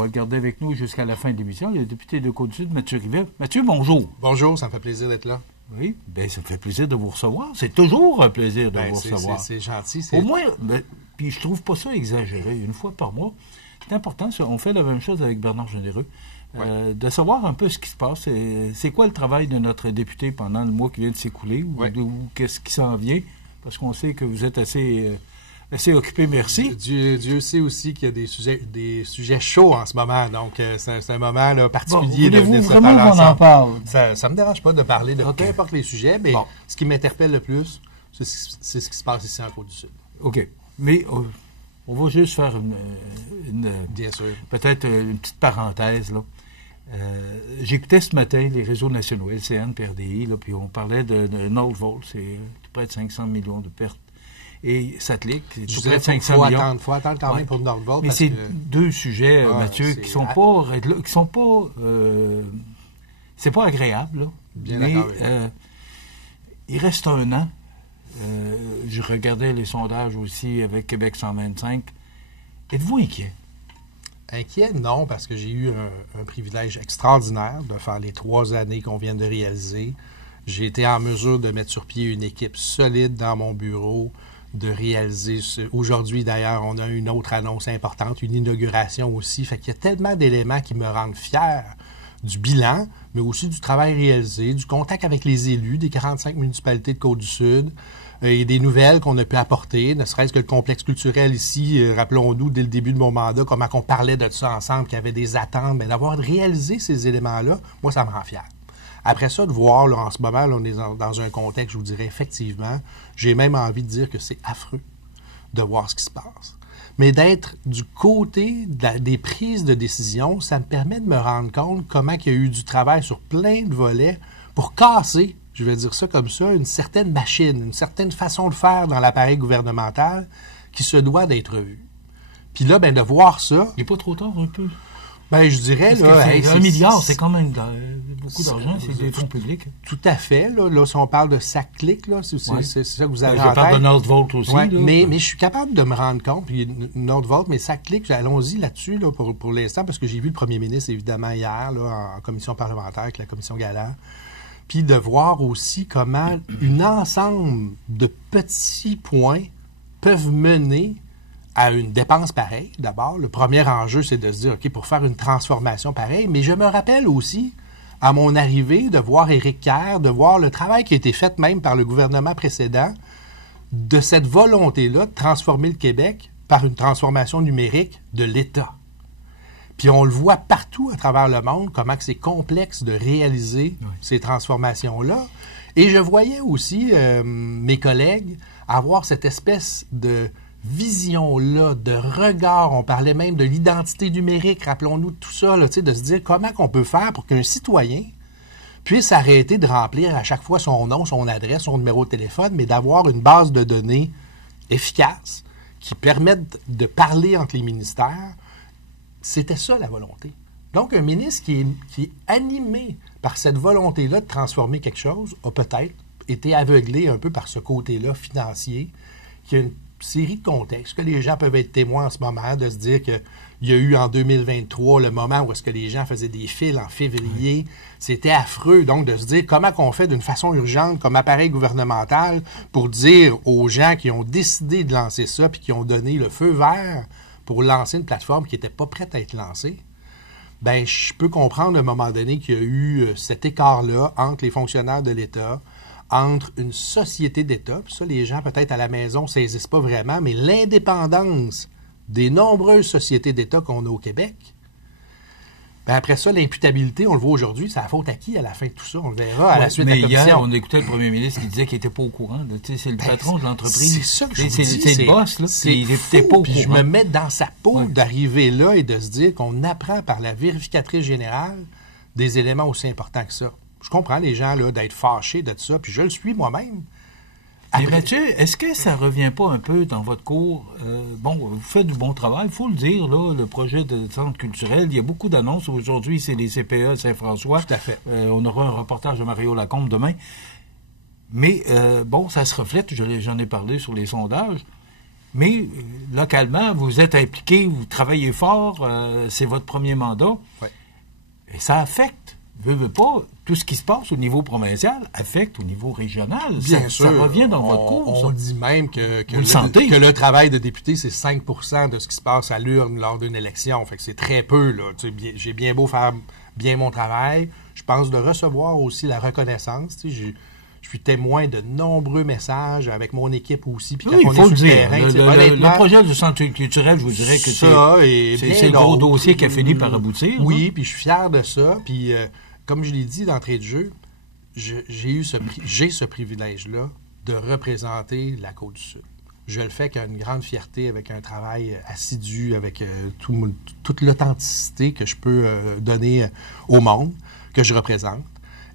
va le garder avec nous jusqu'à la fin de l'émission. Le député de Côte-du-Sud, Mathieu Rivet. Mathieu, bonjour. Bonjour, ça me fait plaisir d'être là. Oui, bien, ça me fait plaisir de vous recevoir. C'est toujours un plaisir de vous recevoir. C'est gentil. Au moins, puis je trouve pas ça exagéré. Une fois par mois, c'est important. On fait la même chose avec Bernard Généreux. De savoir un peu ce qui se passe. C'est quoi le travail de notre député pendant le mois qui vient de s'écouler ou qu'est-ce qui s'en vient? Parce qu'on sait que vous êtes assez occupé, merci. Dieu sait aussi qu'il y a des sujets chauds en ce moment. Donc, c'est un moment là, particulier de venir se parler ensemble. On en parle? Ça me dérange pas de parler de peu importe les sujets, mais ce qui m'interpelle le plus, c'est ce qui se passe ici en Côte-du-Sud. OK. Mais on va juste faire Bien sûr. Peut-être une petite parenthèse, là. J'écoutais ce matin les réseaux nationaux, LCN, PRDI, là, puis on parlait de Nordvolt, c'est tout près de 500 millions de pertes. Et Satlic, c'est tout près de 500 millions. Il faut attendre quand même pour Nordvolt. Mais c'est deux sujets, Mathieu, qui sont pas... c'est pas agréable, là. Bien mais d'accord. il reste un an. Je regardais les sondages aussi avec Québec 125. Êtes-vous inquiet? Inquiet, non, parce que j'ai eu un privilège extraordinaire de faire les 3 années qu'on vient de réaliser. J'ai été en mesure de mettre sur pied une équipe solide dans mon bureau, de réaliser Aujourd'hui, d'ailleurs, on a une autre annonce importante, une inauguration aussi. Fait qu'il y a tellement d'éléments qui me rendent fier du bilan, mais aussi du travail réalisé, du contact avec les élus des 45 municipalités de Côte-du-Sud, et des nouvelles qu'on a pu apporter, ne serait-ce que le complexe culturel ici, rappelons-nous, dès le début de mon mandat, comment on parlait de ça ensemble, qu'il y avait des attentes, mais d'avoir réalisé ces éléments-là, moi, ça me rend fier. Après ça, de voir, là, en ce moment, là, on est dans un contexte, je vous dirais, effectivement, j'ai même envie de dire que c'est affreux de voir ce qui se passe. Mais d'être du côté des prises de décision, ça me permet de me rendre compte comment il y a eu du travail sur plein de volets pour casser, je vais dire ça comme ça, une certaine machine, une certaine façon de faire dans l'appareil gouvernemental qui se doit d'être vue. Puis là, ben de voir ça... Il n'est pas trop tard un peu? Ben, je dirais... Là, 1 milliard, c'est quand même beaucoup d'argent, c'est des fonds publics. Tout à fait. Là, si on parle de SACLIC, là, c'est ça que vous avez en tête. Je parle de Nordvolt aussi. Ouais, là. Mais je suis capable de me rendre compte, puis Nordvolt, mais SACLIC, allons-y là-dessus là, pour l'instant, parce que j'ai vu le premier ministre, évidemment, hier, là, en commission parlementaire avec la commission Galland, puis de voir aussi comment un ensemble de petits points peuvent mener à une dépense pareille, d'abord. Le premier enjeu, c'est de se dire, OK, pour faire une transformation pareille, mais je me rappelle aussi, à mon arrivée, de voir Éric Kerr, de voir le travail qui a été fait même par le gouvernement précédent, de cette volonté-là de transformer le Québec par une transformation numérique de l'État. Puis on le voit partout à travers le monde, comment que c'est complexe de réaliser ces transformations-là. Et je voyais aussi mes collègues avoir cette espèce de vision-là, de regard. On parlait même de l'identité numérique, rappelons-nous de tout ça, là, de se dire comment qu'on peut faire pour qu'un citoyen puisse arrêter de remplir à chaque fois son nom, son adresse, son numéro de téléphone, mais d'avoir une base de données efficace qui permette de parler entre les ministères. C'était ça la volonté. Donc, un ministre qui est animé par cette volonté-là de transformer quelque chose a peut-être été aveuglé un peu par ce côté-là financier, qui a une série de contextes que les gens peuvent être témoins en ce moment, de se dire qu'il y a eu en 2023 le moment où est-ce que les gens faisaient des files en février. C'était affreux. Donc, de se dire comment qu'on fait d'une façon urgente comme appareil gouvernemental pour dire aux gens qui ont décidé de lancer ça puis qui ont donné le feu vert pour lancer une plateforme qui n'était pas prête à être lancée, bien, je peux comprendre à un moment donné qu'il y a eu cet écart-là entre les fonctionnaires de l'État, entre une société d'État, puis ça, les gens peut-être à la maison ne saisissent pas vraiment, mais l'indépendance des nombreuses sociétés d'État qu'on a au Québec. Bien, après ça, l'imputabilité, on le voit aujourd'hui, c'est la faute à qui à la fin de tout ça? On le verra à la suite de la commission. Mais hier, on écoutait le premier ministre qui disait qu'il n'était pas au courant. C'est le patron de l'entreprise. C'est ça que je vous dis. C'est le boss, là. Il n'était pas au courant. Puis je me mets dans sa peau d'arriver là et de se dire qu'on apprend par la vérificatrice générale des éléments aussi importants que ça. Je comprends les gens là d'être fâchés de ça, puis je le suis moi-même. Mais Mathieu, est-ce que ça ne revient pas un peu dans votre cours? Bon, vous faites du bon travail, il faut le dire, là, le projet de centre culturel. Il y a beaucoup d'annonces. Aujourd'hui, c'est les CPE Saint-François. Tout à fait. On aura un reportage de Mario Lacombe demain. Mais, bon, ça se reflète, j'en ai parlé sur les sondages. Mais localement, vous êtes impliqué, vous travaillez fort, c'est votre premier mandat. Ouais. Et ça affecte, veut pas, tout ce qui se passe au niveau provincial affecte au niveau régional. Bien sûr. Ça revient dans votre cours. On dit même que le travail de député, c'est 5 % de ce qui se passe à l'urne lors d'une élection. Fait que c'est très peu, là. J'ai bien beau faire bien mon travail. Je pense de recevoir aussi la reconnaissance. Je suis témoin de nombreux messages avec mon équipe aussi. Puis oui, il faut le dire. Le projet du centre culturel, je vous dirais que c'est le gros dossier qui a fini par aboutir. Oui, puis je suis fier de ça. Puis, comme je l'ai dit d'entrée de jeu, j'ai ce privilège-là de représenter la Côte-du-Sud. Je le fais avec une grande fierté, avec un travail assidu, avec toute l'authenticité que je peux donner au monde, que je représente.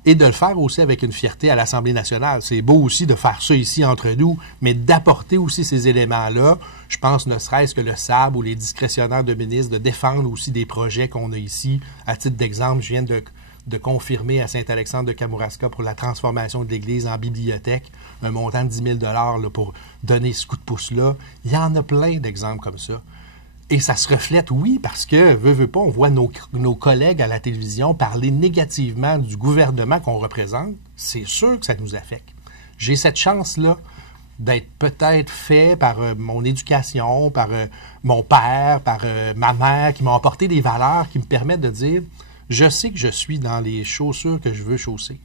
Et de le faire aussi avec une fierté à l'Assemblée nationale. C'est beau aussi de faire ça ici entre nous, mais d'apporter aussi ces éléments-là. Je pense ne serait-ce que le SAB ou les discrétionnaires de ministres, de défendre aussi des projets qu'on a ici. À titre d'exemple, je viens de confirmer à Saint-Alexandre de Kamouraska pour la transformation de l'église en bibliothèque, un montant de 10 000 $ là, pour donner ce coup de pouce-là. Il y en a plein d'exemples comme ça. Et ça se reflète, oui, parce que, veut pas, on voit nos collègues à la télévision parler négativement du gouvernement qu'on représente. C'est sûr que ça nous affecte. J'ai cette chance-là d'être peut-être fait par mon éducation, par mon père, par ma mère, qui m'ont apporté des valeurs qui me permettent de dire, je sais que je suis dans les chaussures que je veux chausser.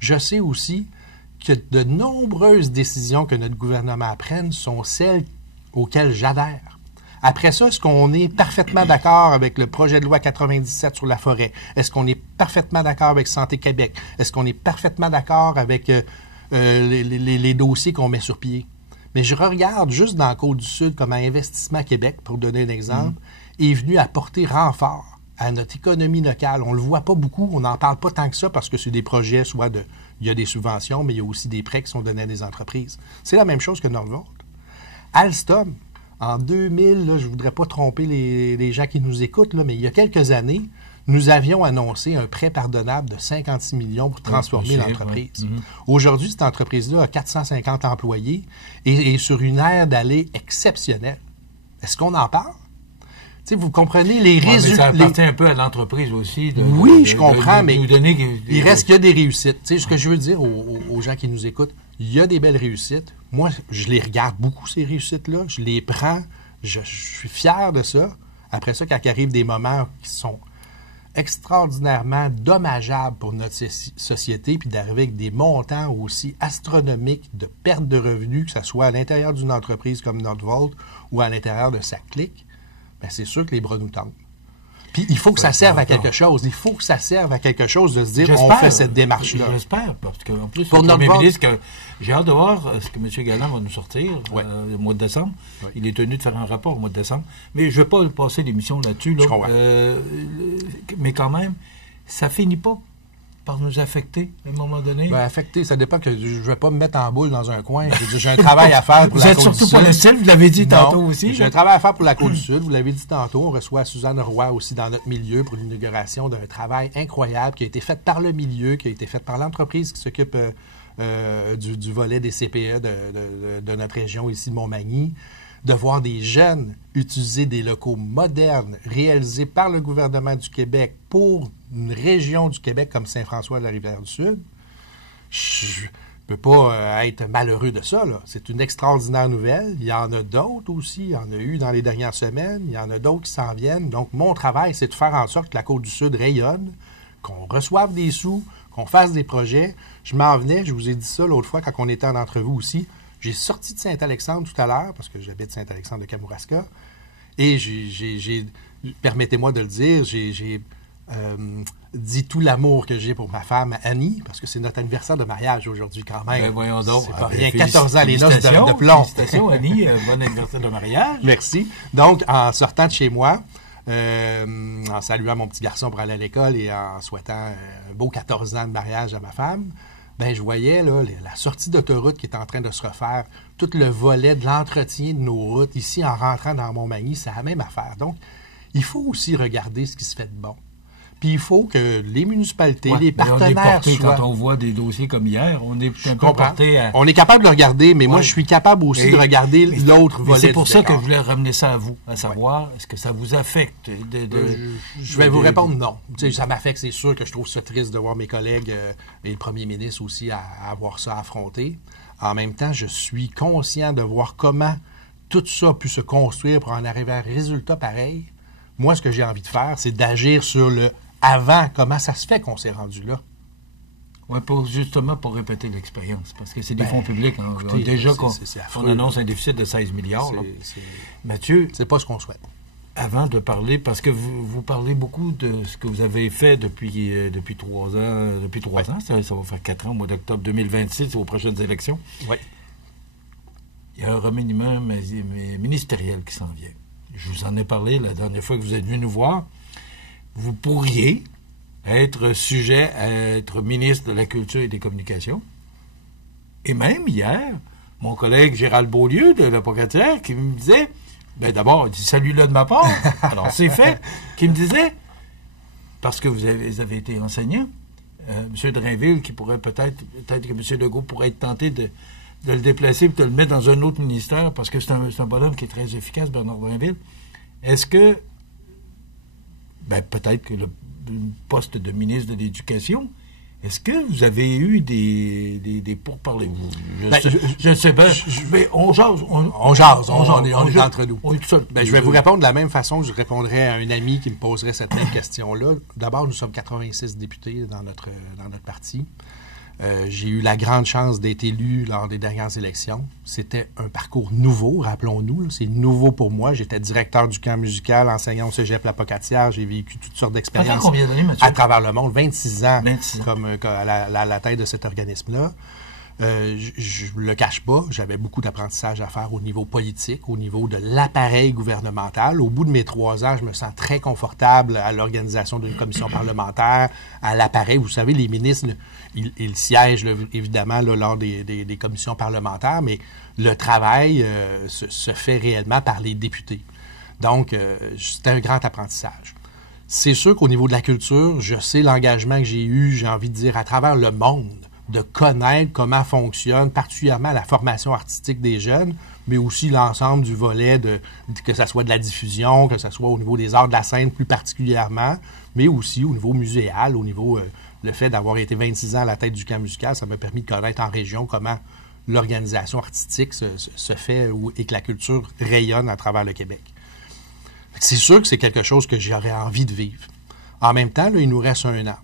Je sais aussi que de nombreuses décisions que notre gouvernement prenne sont celles auxquelles j'adhère. Après ça, est-ce qu'on est parfaitement d'accord avec le projet de loi 97 sur la forêt? Est-ce qu'on est parfaitement d'accord avec Santé Québec? Est-ce qu'on est parfaitement d'accord avec les dossiers qu'on met sur pied? Mais je regarde juste dans la Côte-du-Sud comment Investissement Québec, pour donner un exemple, est venu apporter renfort à notre économie locale. On ne le voit pas beaucoup, on n'en parle pas tant que ça parce que c'est des projets, il y a des subventions, mais il y a aussi des prêts qui sont donnés à des entreprises. C'est la même chose que Nordvolt. Alstom, en 2000, là, je ne voudrais pas tromper les gens qui nous écoutent, là, mais il y a quelques années, nous avions annoncé un prêt pardonnable de 56 millions pour transformer l'entreprise. Aujourd'hui, cette entreprise-là a 450 employés et sur une aire d'aller exceptionnelle. Est-ce qu'on en parle? T'sais, vous comprenez les résultats. Ça appartient un peu à l'entreprise aussi. Je comprends, mais il reste qu'il y a des réussites. T'sais, ce que je veux dire aux gens qui nous écoutent, il y a des belles réussites. Moi, je les regarde beaucoup, ces réussites-là. Je les prends. Je suis fier de ça. Après ça, quand il arrive des moments qui sont extraordinairement dommageables pour notre société, puis d'arriver avec des montants aussi astronomiques de perte de revenus, que ce soit à l'intérieur d'une entreprise comme Nordvolt ou à l'intérieur de sa clique, bien, c'est sûr que les bras nous tendent. Puis il faut que ça serve à quelque chose. Il faut que ça serve à quelque chose de se dire on fait cette démarche-là. J'espère, parce qu'en plus, pour le Premier ministre, j'ai hâte de voir ce que M. Galland va nous sortir au mois de décembre. Ouais. Il est tenu de faire un rapport au mois de décembre. Mais je ne vais pas passer l'émission là-dessus. Là. Mais quand même, ça finit pas par nous affecter à un moment donné. Bien, affecter, ça dépend que je ne vais pas me mettre en boule dans un coin. J'ai un travail à faire pour la Côte-du-Sud. Vous êtes surtout pas le seul, vous l'avez dit tantôt aussi. J'ai un travail à faire pour la Côte-du-Sud, vous l'avez dit tantôt. On reçoit Suzanne Roy aussi dans notre milieu pour l'inauguration d'un travail incroyable qui a été fait par le milieu, qui a été fait par l'entreprise qui s'occupe du volet des CPE de notre région ici de Montmagny. De voir des jeunes utiliser des locaux modernes réalisés par le gouvernement du Québec pour une région du Québec comme Saint-François de la Rivière-du-Sud, je ne peux pas être malheureux de ça. C'est une extraordinaire nouvelle. Il y en a d'autres aussi. Il y en a eu dans les dernières semaines. Il y en a d'autres qui s'en viennent. Donc, mon travail, c'est de faire en sorte que la Côte-du-Sud rayonne, qu'on reçoive des sous, qu'on fasse des projets. Je m'en venais, je vous ai dit ça l'autre fois quand on était en entrevue aussi. J'ai sorti de Saint-Alexandre tout à l'heure, parce que j'habite Saint-Alexandre de Kamouraska, et permettez-moi de le dire, j'ai dit tout l'amour que j'ai pour ma femme Annie, parce que c'est notre anniversaire de mariage aujourd'hui quand même. Ben voyons donc. C'est pas rien, 14 ans, les noces de plomb. Félicitations Annie, bon anniversaire de mariage. Merci. Donc, en sortant de chez moi, en saluant mon petit garçon pour aller à l'école et en souhaitant un beau 14 ans de mariage à ma femme, ben je voyais là, la sortie d'autoroute qui est en train de se refaire, tout le volet de l'entretien de nos routes. Ici, en rentrant dans Montmagny, c'est la même affaire. Donc, il faut aussi regarder ce qui se fait de bon. Puis il faut que les municipalités, Ouais, les partenaires soient... Quand on voit des dossiers comme hier, on est un peu comprends. porté à... On est capable de le regarder, mais moi, Ouais. je suis capable aussi de regarder l'autre volet C'est pour du ça que décor. je voulais ramener ça à vous, à savoir, est-ce que ça vous affecte? Je vais vous répondre non. Tu sais, ça m'affecte, c'est sûr que je trouve ça triste de voir mes collègues et le premier ministre aussi à avoir ça à affronter. En même temps, je suis conscient de voir comment tout ça a pu se construire pour en arriver à un résultat pareil. Moi, ce que j'ai envie de faire, c'est d'agir sur le avant. Comment ça se fait qu'on s'est rendu là? Oui, justement pour répéter l'expérience, parce que c'est des fonds publics. Hein. Écoutez, Déjà affreux, qu'on annonce un déficit de 16 milliards. Mathieu, c'est pas ce qu'on souhaite. Avant de parler, parce que vous parlez beaucoup de ce que vous avez fait depuis 3 ans. Depuis 3 ans, ça va faire 4 ans, au mois d'octobre 2026, aux prochaines élections. Oui. Il y a un remaniement ministériel qui s'en vient. Je vous en ai parlé la dernière fois que vous êtes venu nous voir. Vous pourriez être sujet à être ministre de la Culture et des Communications. Et même hier, mon collègue Gérald Beaulieu de la Pocatière qui me disait, ben d'abord, il dit salut-là de ma part, alors c'est fait, qui me disait, parce que vous avez été enseignant, M. Drainville, qui pourrait peut-être que M. Legault pourrait être tenté de le déplacer et de le mettre dans un autre ministère, parce que c'est un bonhomme qui est très efficace, Bernard Drainville. Est-ce que, ben peut-être que le poste de ministre de l'Éducation, est-ce que vous avez eu des pourparlers? Je ne sais pas, mais on jase. On est entre nous. Je vais vous répondre de la même façon que je répondrais à un ami qui me poserait cette même question-là. D'abord, nous sommes 86 députés dans notre parti. J'ai eu la grande chance d'être élu lors des dernières élections. C'était un parcours nouveau, rappelons-nous. C'est nouveau pour moi. J'étais directeur du camp musical, enseignant au cégep La Pocatière. J'ai vécu toutes sortes d'expériences combien d'années, Mathieu? à travers le monde. 26 ans, 26 ans. comme à la tête de cet organisme-là. Je ne le cache pas, j'avais beaucoup d'apprentissage à faire au niveau politique, au niveau de l'appareil gouvernemental. Au bout de mes 3 ans, je me sens très confortable à l'organisation d'une commission parlementaire, à l'appareil. Vous savez, les ministres, ils siègent évidemment lors des commissions parlementaires, mais le travail se fait réellement par les députés. Donc, c'était un grand apprentissage. C'est sûr qu'au niveau de la culture, je sais l'engagement que j'ai eu, j'ai envie de dire, à travers le monde, de connaître comment fonctionne particulièrement la formation artistique des jeunes, mais aussi l'ensemble du volet, que ce soit de la diffusion, que ce soit au niveau des arts de la scène plus particulièrement, mais aussi au niveau muséal, au niveau le fait d'avoir été 26 ans à la tête du camp musical, ça m'a permis de connaître en région comment l'organisation artistique se fait et que la culture rayonne à travers le Québec. C'est sûr que c'est quelque chose que j'aurais envie de vivre. En même temps, là, il nous reste 1 an.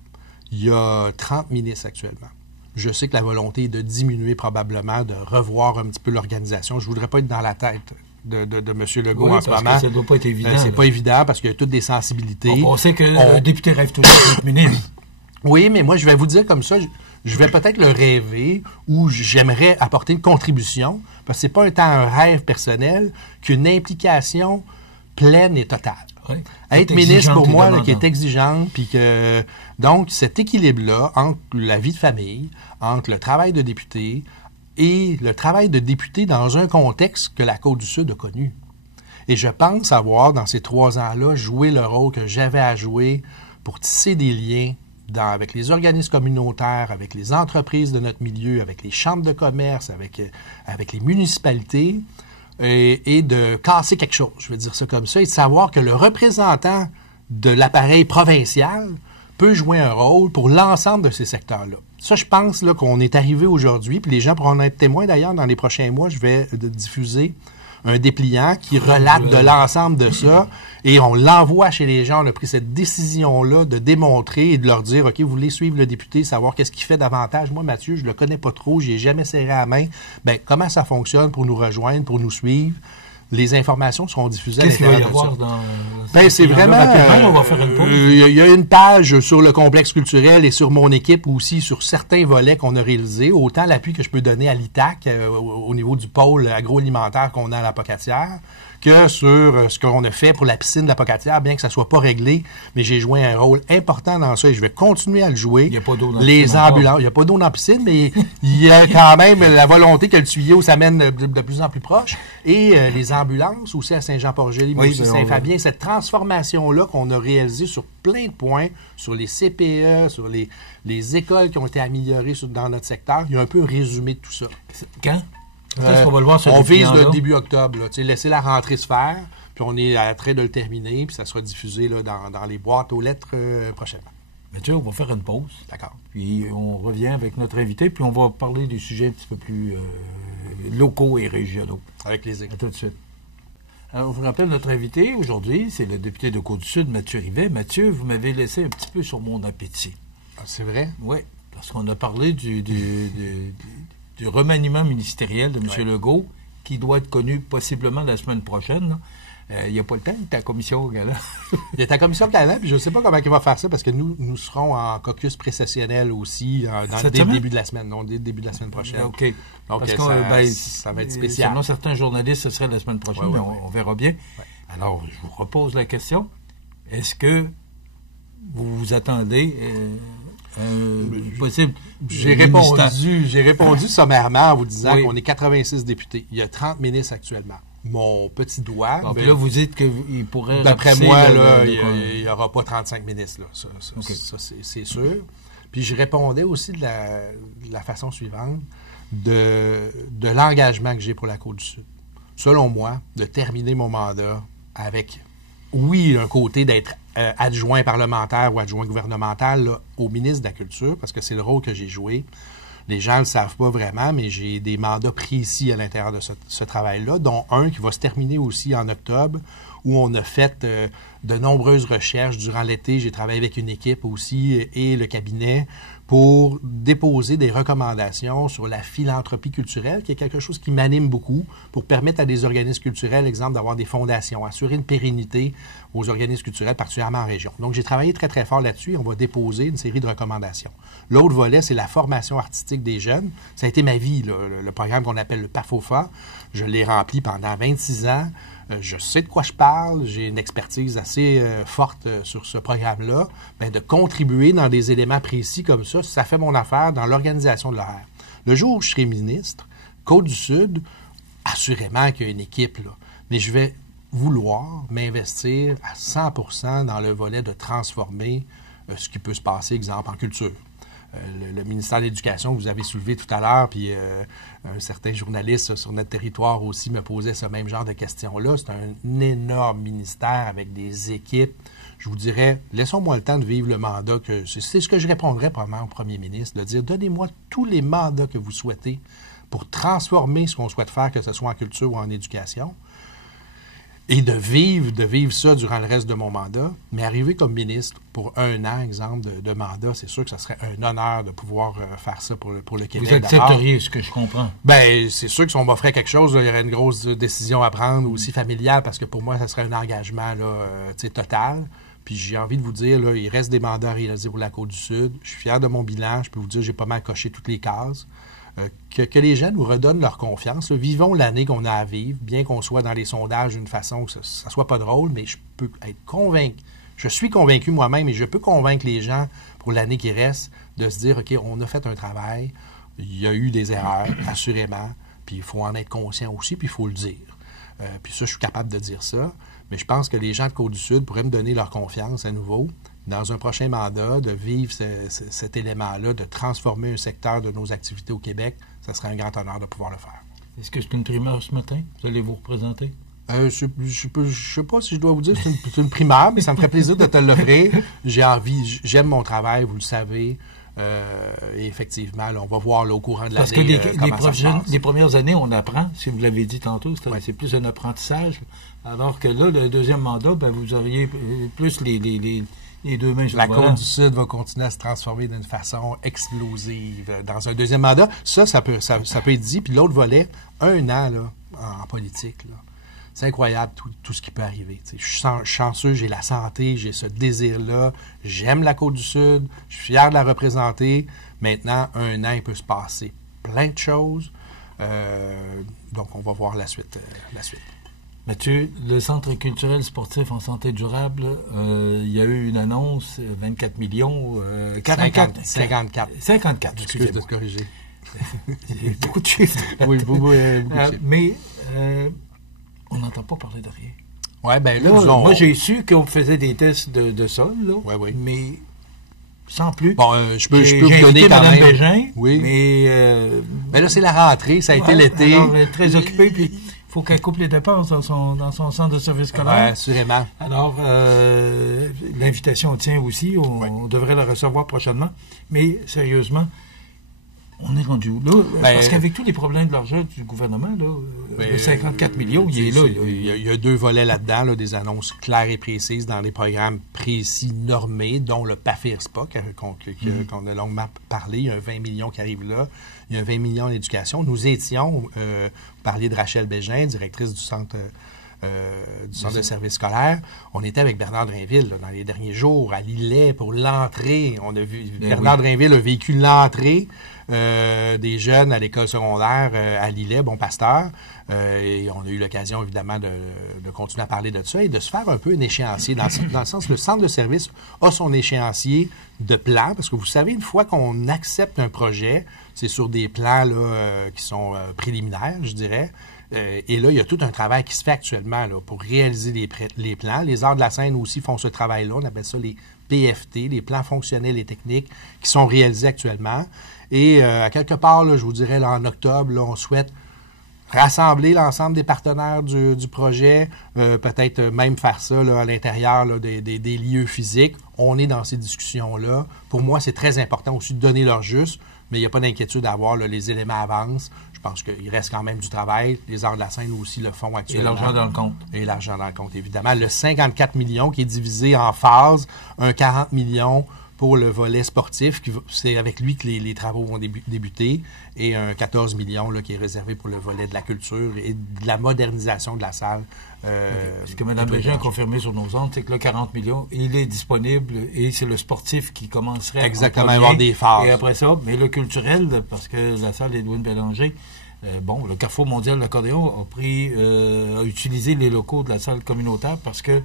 Il y a 30 ministres actuellement. Je sais que la volonté est de diminuer probablement, de revoir un petit peu l'organisation. Je ne voudrais pas être dans la tête de M. Legault en ce moment. Ça ne doit pas être évident. C'est pas évident parce qu'il y a toutes des sensibilités. On sait qu'un député rêve toujours d'être ministre. Oui, mais moi, je vais vous dire comme ça, je vais peut-être le rêver ou j'aimerais apporter une contribution parce que c'est pas tant un rêve personnel qu'une implication pleine et totale. Oui. Être ministre pour moi, là, qui est exigeante, puis que donc cet équilibre-là entre la vie de famille, entre le travail de député et le travail de député dans un contexte que la Côte-du-Sud a connu. Et je pense avoir, dans ces 3 ans-là, joué le rôle que j'avais à jouer pour tisser des liens avec les organismes communautaires, avec les entreprises de notre milieu, avec les chambres de commerce, avec les municipalités, et de casser quelque chose, je vais dire ça comme ça, et de savoir que le représentant de l'appareil provincial peut jouer un rôle pour l'ensemble de ces secteurs-là. Ça, je pense là, qu'on est arrivé aujourd'hui, puis les gens pourront en être témoins d'ailleurs dans les prochains mois, je vais diffuser un dépliant qui relate de l'ensemble de ça, et on l'envoie chez les gens. On a pris cette décision-là de démontrer et de leur dire, OK, vous voulez suivre le député, savoir qu'est-ce qu'il fait davantage. Moi, Mathieu, je le connais pas trop, j'y ai jamais serré la main. Bien, comment ça fonctionne pour nous rejoindre, pour nous suivre? Les informations seront diffusées à l'intérieur de ça. Qu'est-ce qu'il va y avoir dans... c'est vraiment... on va faire une pause. Il y a une page sur le complexe culturel et sur mon équipe aussi, sur certains volets qu'on a réalisés. Autant l'appui que je peux donner à l'ITAC au niveau du pôle agroalimentaire qu'on a à la Pocatière, que sur ce qu'on a fait pour la piscine de la Pocatière, bien que ça ne soit pas réglé, mais j'ai joué un rôle important dans ça et je vais continuer à le jouer. Il n'y a pas d'eau dans les piscine ambulances. Il n'y a pas d'eau dans la piscine, mais il y a quand même la volonté que le tuyau s'amène de plus en plus proche. Et les ambulances aussi à Saint-Jean-Port-Joli, mais aussi Saint-Fabien, cette transformation-là qu'on a réalisée sur plein de points, sur les CPE, sur les écoles qui ont été améliorées dans notre secteur, il y a un peu un résumé de tout ça. Quand? Est-ce qu'on va le voir sur on vise le début octobre. Laisser la rentrée se faire, puis on est à train de le terminer, puis ça sera diffusé là, dans les boîtes aux lettres prochainement. Mathieu, on va faire une pause. D'accord. Puis on revient avec notre invité, puis on va parler des sujets un petit peu plus locaux et régionaux. Avec plaisir. À tout de suite. Alors, je vous rappelle notre invité aujourd'hui, c'est le député de Côte-du-Sud, Mathieu Rivet. Mathieu, vous m'avez laissé un petit peu sur mon appétit. Ah, c'est vrai? Oui, parce qu'on a parlé du remaniement ministériel de M. Legault, qui doit être connu possiblement la semaine prochaine. Il n'y a pas le temps, il est à commission Gala. Il est à commission Gala, puis je ne sais pas comment il va faire ça, parce que nous serons en caucus précessionnel aussi dès le début de la semaine, non, dès le début de la semaine prochaine. OK. Donc, parce ça va être spécial. Selon certains journalistes, ce serait la semaine prochaine, mais on verra bien. Ouais. Alors, je vous repose la question. Est-ce que vous vous attendez possible? J'ai répondu sommairement en vous disant qu'on est 86 députés. Il y a 30 ministres actuellement. Mon petit doigt... Donc là, vous dites qu'il pourrait... D'après moi, il n'y aura pas 35 ministres. Là. Ça, c'est sûr. Puis je répondais aussi de la façon suivante, de l'engagement que j'ai pour la Côte-du-Sud. Selon moi, de terminer mon mandat avec, oui, un côté d'être adjoint parlementaire ou adjoint gouvernemental là, au ministre de la Culture, parce que c'est le rôle que j'ai joué. Les gens ne le savent pas vraiment, mais j'ai des mandats précis à l'intérieur de ce travail-là, dont un qui va se terminer aussi en octobre, où on a fait de nombreuses recherches durant l'été. J'ai travaillé avec une équipe aussi et le cabinet pour déposer des recommandations sur la philanthropie culturelle, qui est quelque chose qui m'anime beaucoup, pour permettre à des organismes culturels, exemple, d'avoir des fondations, assurer une pérennité aux organismes culturels, particulièrement en région. Donc, j'ai travaillé très, très fort là-dessus et on va déposer une série de recommandations. L'autre volet, c'est la formation artistique des jeunes. Ça a été ma vie, là, le programme qu'on appelle le PAFOFA. Je l'ai rempli pendant 26 ans. Je sais de quoi je parle, j'ai une expertise assez forte sur ce programme-là. Bien, de contribuer dans des éléments précis comme ça fait mon affaire dans l'organisation de l'horaire. Le jour où je serai ministre, Côte-du-Sud, assurément qu'il y a une équipe, là, mais je vais vouloir m'investir à 100% dans le volet de transformer ce qui peut se passer, exemple, en culture. Le ministère de l'Éducation que vous avez soulevé tout à l'heure, puis un certain journaliste sur notre territoire aussi me posait ce même genre de questions-là. C'est un énorme ministère avec des équipes. Je vous dirais, laissons-moi le temps de vivre le mandat. C'est ce que je répondrais probablement au premier ministre, de dire, donnez-moi tous les mandats que vous souhaitez pour transformer ce qu'on souhaite faire, que ce soit en culture ou en éducation. Et de vivre ça durant le reste de mon mandat, mais arriver comme ministre pour 1 an, exemple, de mandat, c'est sûr que ça serait un honneur de pouvoir faire ça pour le Québec. Vous accepteriez ce que je comprends? Bien, c'est sûr que si on m'offrait quelque chose, là, il y aurait une grosse décision à prendre, aussi familiale, parce que pour moi, ça serait un engagement là, total. Puis j'ai envie de vous dire, là, il reste des mandats réalisés pour la Côte-du-Sud. Je suis fier de mon bilan. Je peux vous dire, j'ai pas mal coché toutes les cases. Que les gens nous redonnent leur confiance. Là. Vivons l'année qu'on a à vivre, bien qu'on soit dans les sondages d'une façon que ça ne soit pas drôle, mais je peux être convaincu. Je suis convaincu moi-même et je peux convaincre les gens pour l'année qui reste de se dire, OK, on a fait un travail, il y a eu des erreurs, assurément, puis il faut en être conscient aussi, puis il faut le dire. Puis ça, je suis capable de dire ça, mais je pense que les gens de Côte-du-Sud pourraient me donner leur confiance à nouveau dans un prochain mandat, de vivre cet élément-là, de transformer un secteur de nos activités au Québec. Ça serait un grand honneur de pouvoir le faire. Est-ce que c'est une primeur ce matin? Vous allez vous représenter? Je ne sais pas si je dois vous dire que c'est une primeur, mais ça me ferait plaisir de te l'offrir. J'aime mon travail, vous le savez. Et effectivement, là, on va voir là, au courant de l'année parce que les premières années, on apprend, si vous l'avez dit tantôt, c'est plus un apprentissage. Alors que là, le deuxième mandat, ben, vous auriez plus les 2 mains sur la Côte-du-Sud va continuer à se transformer d'une façon explosive dans un deuxième mandat. Ça peut être dit. Puis l'autre volet, 1 an là, en politique, là. C'est incroyable tout ce qui peut arriver. T'sais. Je suis chanceux, j'ai la santé, j'ai ce désir-là. J'aime la Côte-du-Sud, je suis fier de la représenter. Maintenant, 1 an, il peut se passer plein de choses. Donc, on va voir la suite. Mathieu, le Centre culturel sportif en santé durable, il y a eu une annonce, 24 millions, 44. 54. 54, excusez-moi. De te corriger. Beaucoup de chiffres. Oui, beaucoup de chiffres. Mais on n'entend pas parler de rien. Oui, bien là, moi, j'ai su qu'on faisait des tests de sol, là, mais sans plus. Bon, je peux vous donner quand Mme même. Bégin, oui. Mais là, c'est la rentrée, ça a été l'été. Alors, elle est très occupée, puis il faut qu'elle coupe les dépenses dans son centre de service scolaire. Oui, assurément. Alors, l'invitation tient aussi. On devrait la recevoir prochainement. Mais sérieusement, on est rendu où? Là, parce qu'avec tous les problèmes de l'argent du gouvernement, là, le 54 millions, il est là. Il y a 2 volets là-dedans, là, des annonces claires et précises dans des programmes précis, normés, dont le PAFIRSPA, qu'on a longuement parlé. Il y a un 20 millions qui arrive là. Il y a un 20 millions en éducation. Nous étions, vous parliez de Rachel Bégin, directrice du centre de service scolaire. On était avec Bernard Drainville là, dans les derniers jours à Lillet pour l'entrée. On a vu Bernard Drainville a vécu l'entrée des jeunes à l'école secondaire à Lillet, Bon Pasteur. Et on a eu l'occasion, évidemment, de continuer à parler de ça et de se faire un peu un échéancier. Dans le sens, le centre de service a son échéancier de plans, parce que vous savez, une fois qu'on accepte un projet, c'est sur des plans là, qui sont préliminaires, je dirais. Et là, il y a tout un travail qui se fait actuellement là, pour réaliser les plans. Les arts de la scène aussi font ce travail-là. On appelle ça les PFT, les plans fonctionnels et techniques, qui sont réalisés actuellement. Et à quelque part, là, je vous dirais, là, en octobre, là, on souhaite rassembler l'ensemble des partenaires du projet, peut-être même faire ça là, à l'intérieur là, des lieux physiques. On est dans ces discussions-là. Pour moi, c'est très important aussi de donner leur juste, mais il n'y a pas d'inquiétude à avoir. Là, les éléments avancent. Je pense qu'il reste quand même du travail. Les arts de la scène aussi le font actuellement. Et l'argent dans le compte. Et l'argent dans le compte, évidemment. Le 54 millions qui est divisé en phases, un 40 millions pour le volet sportif, c'est avec lui que les travaux vont débuter, et un 14 millions là, qui est réservé pour le volet de la culture et de la modernisation de la salle. Ce que Mme Bégin a confirmé sur nos ondes, c'est que le 40 millions, il est disponible et c'est le sportif qui commencerait exactement à avoir des phases. Et après ça, mais le culturel, parce que la salle Edwin Bélanger, le Carrefour mondial de l'accordéon a utilisé les locaux de la salle communautaire parce que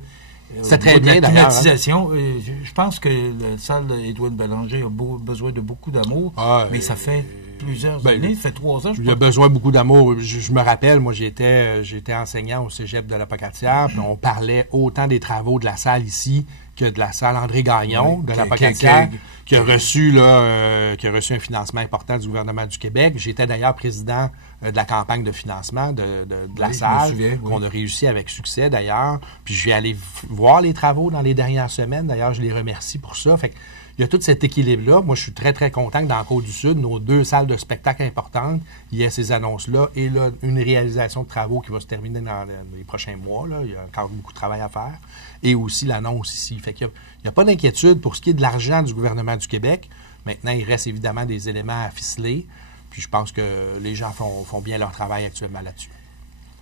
c'est très bien, d'ailleurs. Je pense que la salle Edwin Bélanger a besoin de beaucoup d'amour, mais ça fait plusieurs années, ça fait 3 ans. Il y a besoin de beaucoup d'amour. Je me rappelle, moi, j'étais enseignant au cégep de la Pocatière, puis on parlait autant des travaux de la salle ici que de la salle André Gagnon de la Pocatière, qui a reçu un financement important du gouvernement du Québec. J'étais d'ailleurs président de la campagne de financement de la salle, qu'on a réussi avec succès d'ailleurs. Puis je vais aller voir les travaux dans les dernières semaines. D'ailleurs, je les remercie pour ça. Fait que, il y a tout cet équilibre-là. Moi, je suis très, très content que dans la Côte-du-Sud, nos 2 salles de spectacle importantes, il y ait ces annonces-là et là, une réalisation de travaux qui va se terminer dans les prochains mois. Là. Il y a encore beaucoup de travail à faire. Et aussi l'annonce ici. Fait qu'il n'y a pas d'inquiétude pour ce qui est de l'argent du gouvernement du Québec. Maintenant, il reste évidemment des éléments à ficeler. Puis je pense que les gens font bien leur travail actuellement là-dessus.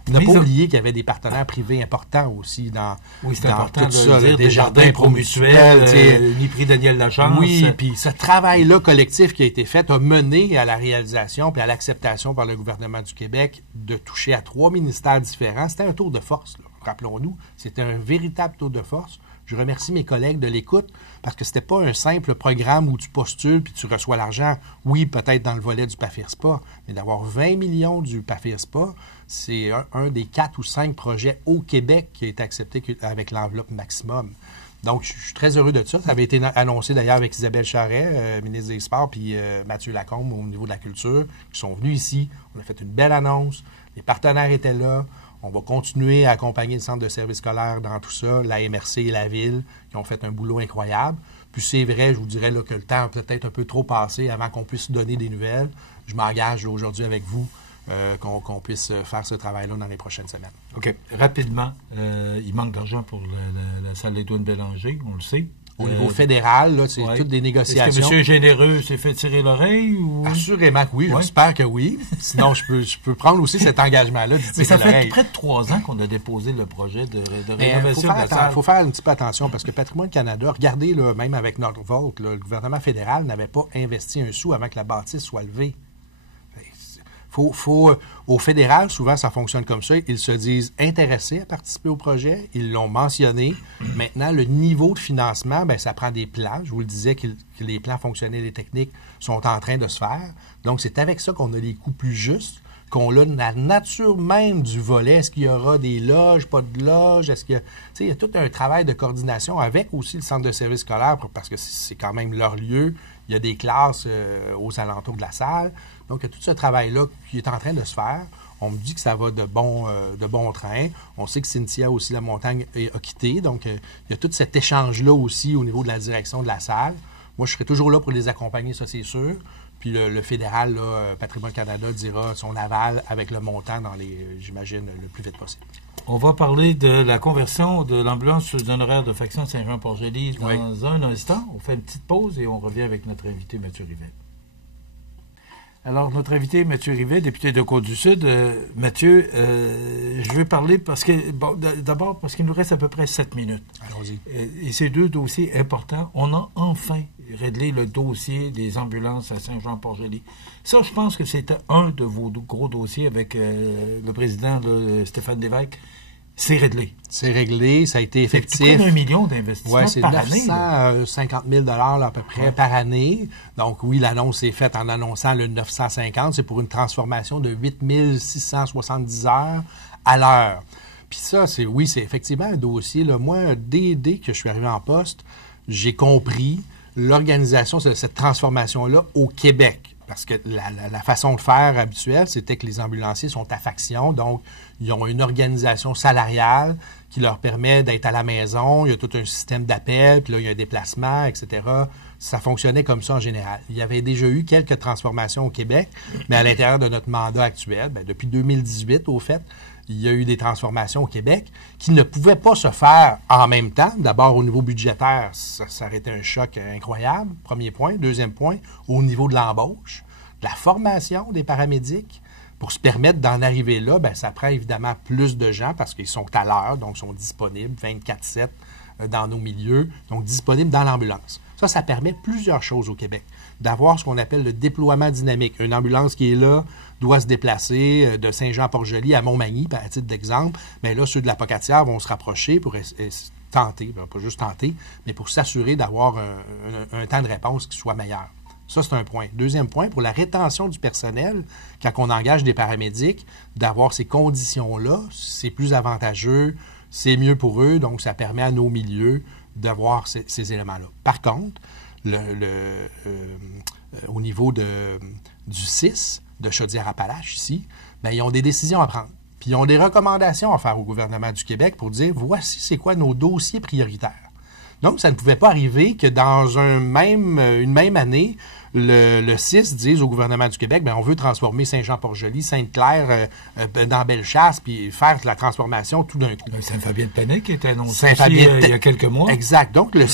On n'a pas oublié qu'il y avait des partenaires privés importants aussi dans tout ça. Dire, des jardins promutuels, l'IPRI Daniel Lachance. Oui, puis ce travail-là collectif qui a été fait a mené à la réalisation puis à l'acceptation par le gouvernement du Québec de toucher à 3 ministères différents. C'était un tour de force, là, rappelons-nous. C'était un véritable tour de force. Je remercie mes collègues de l'écoute parce que c'était pas un simple programme où tu postules puis tu reçois l'argent. Oui, peut-être dans le volet du PAFIRSPA, mais d'avoir 20 millions du PAFIRSPA, c'est un des 4 ou 5 projets au Québec qui a été accepté avec l'enveloppe maximum. Donc, je suis très heureux de ça. Ça avait été annoncé d'ailleurs avec Isabelle Charret, ministre des Sports, puis Mathieu Lacombe au niveau de la culture, qui sont venus ici. On a fait une belle annonce. Les partenaires étaient là. On va continuer à accompagner le centre de service scolaire dans tout ça, la MRC et la Ville, qui ont fait un boulot incroyable. Puis c'est vrai, je vous dirais là, que le temps a peut-être un peu trop passé avant qu'on puisse donner des nouvelles. Je m'engage aujourd'hui avec vous qu'on puisse faire ce travail-là dans les prochaines semaines. OK. Rapidement, il manque d'argent pour la salle Edwin Bélanger, on le sait. Au niveau fédéral, là, c'est toutes des négociations. Est-ce que M. Généreux s'est fait tirer l'oreille? Ou... Assurément que oui, j'espère que oui. Sinon, je peux prendre aussi cet engagement-là de tirer Mais ça l'oreille. fait près de 3 ans qu'on a déposé le projet de rénovation de la salle. Il faut faire un petit peu attention parce que Patrimoine Canada, regardez, là, même avec Nordvolt, le gouvernement fédéral n'avait pas investi un sou avant que la bâtisse soit levée. Au fédéral, souvent, ça fonctionne comme ça. Ils se disent intéressés à participer au projet. Ils l'ont mentionné. Maintenant, le niveau de financement, bien, ça prend des plans. Je vous le disais que les plans fonctionnels et techniques sont en train de se faire. Donc, c'est avec ça qu'on a les coûts plus justes, qu'on a la nature même du volet. Est-ce qu'il y aura des loges, pas de loges? Est-ce qu'il y a... Tu sais, il y a tout un travail de coordination avec aussi le centre de service scolaire, parce que c'est quand même leur lieu. Il y a des classes aux alentours de la salle. Donc, il y a tout ce travail-là qui est en train de se faire. On me dit que ça va de bon train. On sait que Cynthia aussi, la montagne, a quitté. Donc, il y a tout cet échange-là aussi au niveau de la direction de la salle. Moi, je serai toujours là pour les accompagner, ça, c'est sûr. Puis le fédéral, là, Patrimoine Canada, dira son aval avec le montant dans j'imagine, le plus vite possible. On va parler de la conversion de l'ambulance sous honoraire de faction Saint-Jean-Port-Joli dans un instant. On fait une petite pause et on revient avec notre invité Mathieu Rivet. Alors, notre invité Mathieu Rivet, député de Côte-du-Sud. Mathieu, je veux parler parce que, bon, d'abord parce qu'il nous reste à peu près 7 minutes. Allons-y. Et ces deux dossiers importants, on a enfin réglé le dossier des ambulances à Saint-Jean-Port-Joli. Ça, je pense que c'était un de vos gros dossiers avec le président Stéphane Lévesque. C'est réglé. C'est réglé, ça a été effectif. C'est près d'1 million d'investissements par année. C'est 950 000 à peu près par année. Donc oui, l'annonce est faite en annonçant le 950. C'est pour une transformation de 8 670 heures à l'heure. Puis ça, c'est effectivement un dossier. Là, moi, dès que je suis arrivé en poste, j'ai compris l'organisation de cette transformation-là au Québec. Parce que la façon de faire habituelle, c'était que les ambulanciers sont à faction, donc ils ont une organisation salariale qui leur permet d'être à la maison, il y a tout un système d'appel, puis là, il y a un déplacement, etc. Ça fonctionnait comme ça en général. Il y avait déjà eu quelques transformations au Québec, mais à l'intérieur de notre mandat actuel, bien, depuis 2018, au fait, il y a eu des transformations au Québec qui ne pouvaient pas se faire en même temps. D'abord, au niveau budgétaire, ça aurait été un choc incroyable, premier point. Deuxième point, au niveau de l'embauche, de la formation des paramédics. Pour se permettre d'en arriver là, bien, ça prend évidemment plus de gens parce qu'ils sont à l'heure, donc sont disponibles 24/7 dans nos milieux, donc disponibles dans l'ambulance. Ça permet plusieurs choses au Québec. D'avoir ce qu'on appelle le déploiement dynamique. Une ambulance qui est là doit se déplacer de Saint-Jean-Port-Joli à Montmagny, par titre d'exemple. Mais là, ceux de la Pocatière vont se rapprocher pour tenter, pas juste tenter, mais pour s'assurer d'avoir un temps de réponse qui soit meilleur. Ça, c'est un point. Deuxième point, pour la rétention du personnel, quand on engage des paramédics, d'avoir ces conditions-là, c'est plus avantageux, c'est mieux pour eux, donc ça permet à nos milieux d'avoir ces éléments-là. Par contre, au niveau du CIS, de Chaudière-Appalaches ici, bien, ils ont des décisions à prendre. Puis ils ont des recommandations à faire au gouvernement du Québec pour dire, voici c'est quoi nos dossiers prioritaires. Donc, ça ne pouvait pas arriver que dans une même année, le CIS dise au gouvernement du Québec, bien, on veut transformer Saint-Jean-Port-Joli, Sainte-Claire dans Bellechasse, puis faire la transformation tout d'un coup. Saint-Fabien-de-Panay qui était annoncé il y a quelques mois. Exact. Donc, le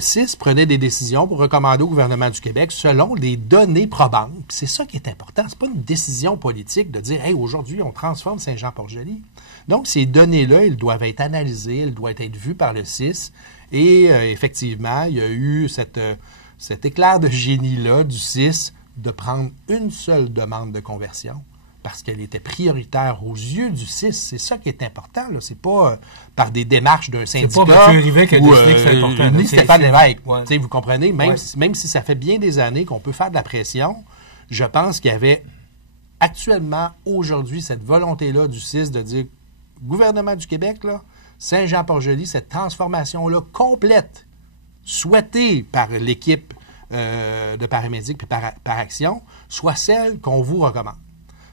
CIS prenait des décisions pour recommander au gouvernement du Québec selon des données probantes. Puis c'est ça qui est important. C'est pas une décision politique de dire, hey, aujourd'hui, on transforme Saint-Jean-Port-Joli. Donc, ces données-là, elles doivent être analysées, elles doivent être vues par le CIS. Et effectivement, il y a eu cet éclair de génie-là du CIS de prendre une seule demande de conversion parce qu'elle était prioritaire aux yeux du CIS. C'est ça qui est important. Là. C'est pas par des démarches d'un syndicat. C'est pas M. Rivet qui a décidé que c'est important. Ni Stéphane Lévesque. Ouais. Vous comprenez? Même si ça fait bien des années qu'on peut faire de la pression, je pense qu'il y avait actuellement, aujourd'hui, cette volonté-là du CIS de dire gouvernement du Québec, là, Saint-Jean-Port-Joli, cette transformation-là complète, souhaitée par l'équipe de paramédics et par action, soit celle qu'on vous recommande.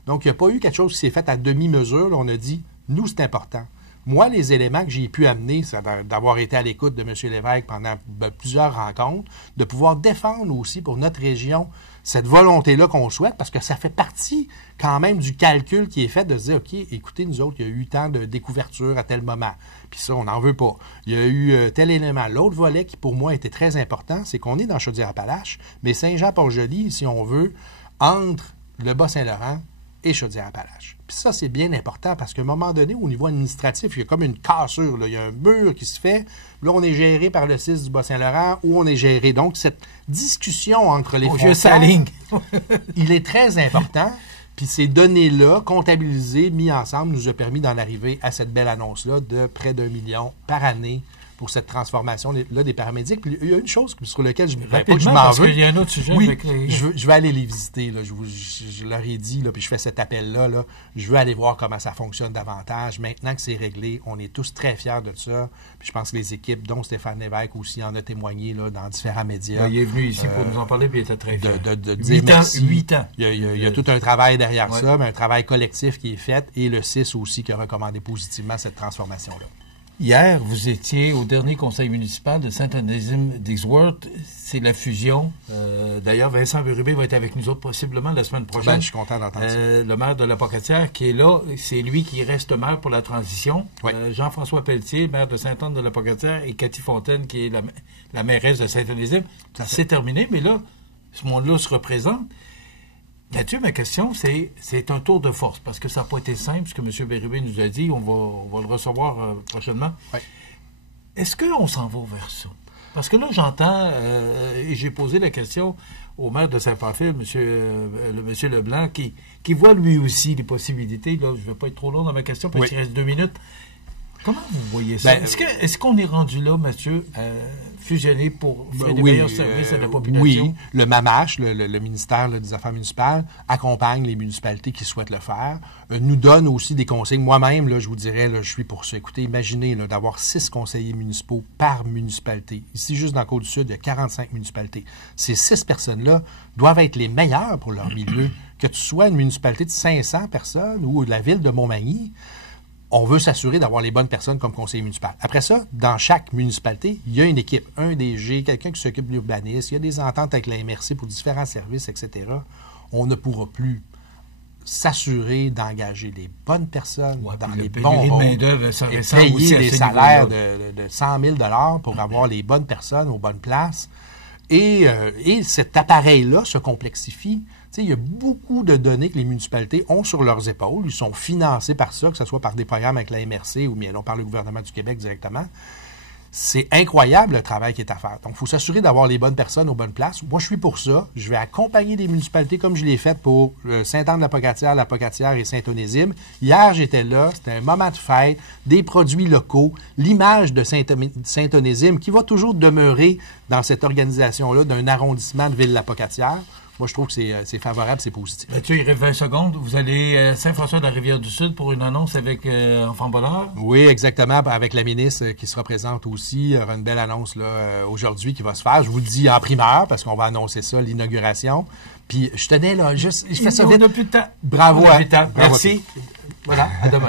Donc, il n'y a pas eu quelque chose qui s'est fait à demi-mesure. Là, on a dit, nous, c'est important. Moi, les éléments que j'ai pu amener, c'est d'avoir été à l'écoute de M. Lévesque pendant plusieurs rencontres, de pouvoir défendre aussi pour notre région cette volonté-là qu'on souhaite, parce que ça fait partie quand même du calcul qui est fait de se dire, OK, écoutez, nous autres, il y a eu tant de découverture à tel moment, puis ça, on n'en veut pas. Il y a eu tel élément. L'autre volet qui, pour moi, était très important, c'est qu'on est dans Chaudière-Appalaches, mais Saint-Jean-Port-Joli, si on veut, entre le Bas-Saint-Laurent et Chaudière-Appalaches. Puis ça, c'est bien important parce qu'à un moment donné, au niveau administratif, il y a comme une cassure. Là. Il y a un mur qui se fait. Là, on est géré par le CIS du Bas-Saint-Laurent ou on est géré. Donc, cette discussion entre les frontières, il est très important. Puis ces données-là, comptabilisées, mises ensemble, nous a permis d'en arriver à cette belle annonce-là de près d'1 million par année pour cette transformation-là des paramédics. Puis il y a une chose sur laquelle je ne m'en veux. Il y a un autre sujet. Oui, avec les... je vais aller les visiter. Là. Je leur ai dit, là, puis je fais cet appel-là. Là, je veux aller voir comment ça fonctionne davantage. Maintenant que c'est réglé, on est tous très fiers de ça. Puis je pense que les équipes, dont Stéphane Lévesque aussi, en a témoigné là, dans différents médias. Là, il est venu ici pour nous en parler, puis il était très fier. De dire merci. 8 ans. Il y a tout un travail derrière ça, mais un travail collectif qui est fait, et le CIS aussi qui a recommandé positivement cette transformation-là. Hier, vous étiez au dernier conseil municipal de Saint-Onésime-d'Ixworth. C'est la fusion. D'ailleurs, Vincent Bérubé va être avec nous autres possiblement la semaine prochaine. Ben, je suis content d'entendre ça. Le maire de la Pocatière qui est là, c'est lui qui reste maire pour la transition. Oui. Jean-François Pelletier, maire de Sainte-Anne de la Pocatière, et Cathy Fontaine, qui est la mairesse de Saint-Onésime. C'est terminé, mais là, ce monde-là se représente. Mathieu, ma question, c'est un tour de force, parce que ça n'a pas été simple, ce que M. Bérubé nous a dit. On va le recevoir prochainement. Oui. Est-ce qu'on s'en va vers ça? Parce que là, j'entends, et j'ai posé la question au maire de Saint-Pamphile, M. Leblanc, qui voit lui aussi les possibilités. Là, je ne vais pas être trop long dans ma question, parce qu'il reste 2 minutes. Comment vous voyez ça? Est-ce qu'on est rendu là, Mathieu, à fusionner pour faire des meilleurs services à la population? Oui. Le MAMACH, le ministère des Affaires municipales, accompagne les municipalités qui souhaitent le faire, nous donne aussi des consignes. Moi-même, là, je vous dirais, là, je suis pour ça. Écoutez, imaginez là, d'avoir 6 conseillers municipaux par municipalité. Ici, juste dans la Côte-du-Sud, il y a 45 municipalités. Ces 6 personnes-là doivent être les meilleures pour leur milieu. Que tu sois une municipalité de 500 personnes ou de la ville de Montmagny, on veut s'assurer d'avoir les bonnes personnes comme conseiller municipal. Après ça, dans chaque municipalité, il y a une équipe, un DG, quelqu'un qui s'occupe de l'urbanisme, il y a des ententes avec la MRC pour différents services, etc. On ne pourra plus s'assurer d'engager les bonnes personnes dans les bons rôles et payer des salaires de 100 000 $ pour avoir les bonnes personnes aux bonnes places. Et cet appareil-là se complexifie. Il y a beaucoup de données que les municipalités ont sur leurs épaules. Ils sont financés par ça, que ce soit par des programmes avec la MRC ou bien non par le gouvernement du Québec directement. C'est incroyable le travail qui est à faire. Donc, il faut s'assurer d'avoir les bonnes personnes aux bonnes places. Moi, je suis pour ça. Je vais accompagner les municipalités comme je l'ai fait pour Sainte-Anne-de-la-Pocatière, la Pocatière et Saint-Onésime. Hier, j'étais là. C'était un moment de fête, des produits locaux, l'image de Saint-Onésime qui va toujours demeurer dans cette organisation-là d'un arrondissement de Ville-la-Pocatière. Moi, je trouve que c'est favorable, c'est positif. Mathieu, il reste 20 secondes. Vous allez à Saint-François de la Rivière-du-Sud pour une annonce avec Enfant Bonheur? Oui, exactement. Avec la ministre qui sera présente aussi. Il y aura une belle annonce là aujourd'hui qui va se faire. Je vous le dis en primeur parce qu'on va annoncer ça, l'inauguration. Puis je tenais là, je fais ça vite. On n'a plus de temps. Bravo. Merci. Voilà, à demain.